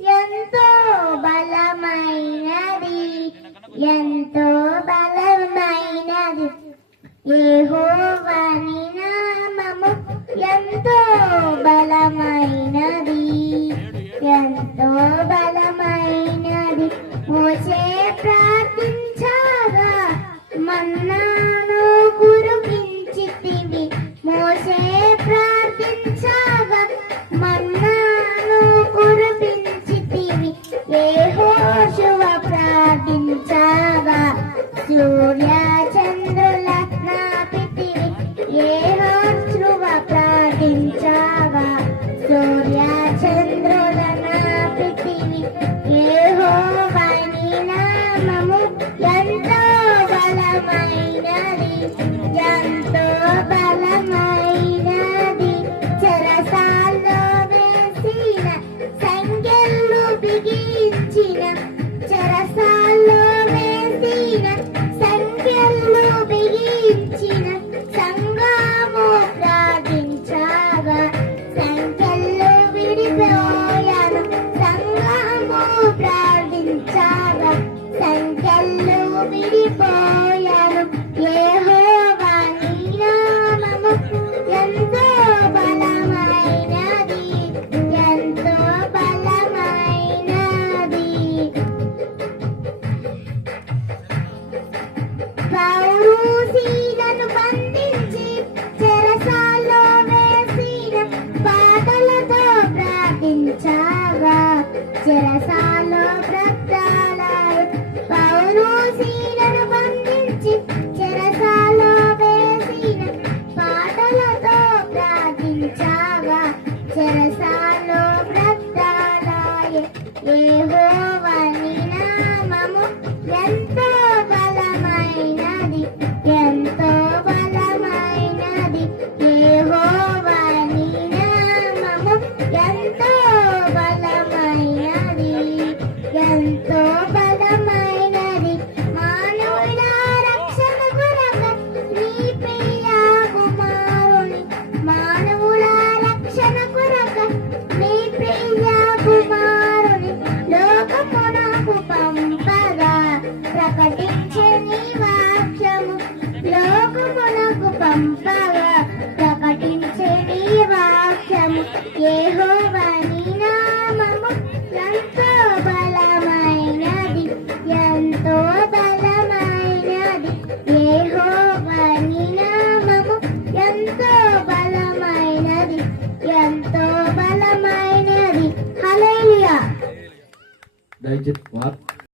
ఎంతో బలమైనది, ఎంతో బలమైనది యెహోవా నీ నామము. ఎంతో బలమైనది, ఎంతో బలమైనది. మోషే ప్రార్థించగా మన్నాను కురిపించితివి. మోషే ప్రార్థించగా మన్నాను కురిపించితివి. యెహోషువ ప్రార్థించగా సూర్య చంద్రుల నాపితివి. యెహోషువ ప్రార్థించగా సూర్య చంద్రుల నాపితివి. యెహోవా నీ నామము ఎంతో బలమైనది, ఎంతో బలమైనది. చెరసాల్లో వేసిన సంకెళ్ళు బిగించిన, చెరసాల్లో వేసిన సంకెళ్ళు బిగించిన సంఘము ప్రార్థించగా సంకెళ్ళు విడిపోయాను. సంఘము ప్రార్థించగా సంకెళ్ళు విడిపోయాను. యెహోవా నీ నామము ఎంతో బలమైనది, ఎంతో బలమైనది. పౌరుషీలను బంధించి చెరసాల్లో వేసిన పాటలతో ప్రార్థించగా చెరసాల్లో బ్రతాలారు. పౌరుషీలను బంధించి చెరసాల్లో వేసిన పాటలతో ప్రార్థించగా చెరసాల్లో బ్రతాలాయే. యెహోవా నీ నామము ఎంతో బలమైనది, ఎంతో బలమైనది. యెహోవా నీ నామము ఎంతో బలమైనది, ఎంతో బలమైనది. మానవుల రక్షణ కొరకు నీ ప్రియ కుమారుని, మానవుల రక్షణ కొరకు నీ ప్రియ కుమారుని లోకమునకు పంపగా ప్రకటించే నీ వాక్యము. లోకమునకు పంపగా ప్రకటించే నీ వాక్యము. యెహోవా నీ నామము ఎంతో బలమైనది, ఎంతో బలమైనది. యెహోవా నీ నామము ఎంతో బలమైనది, ఎంతో బలమైనది. హల్లెలూయా. దయచేసి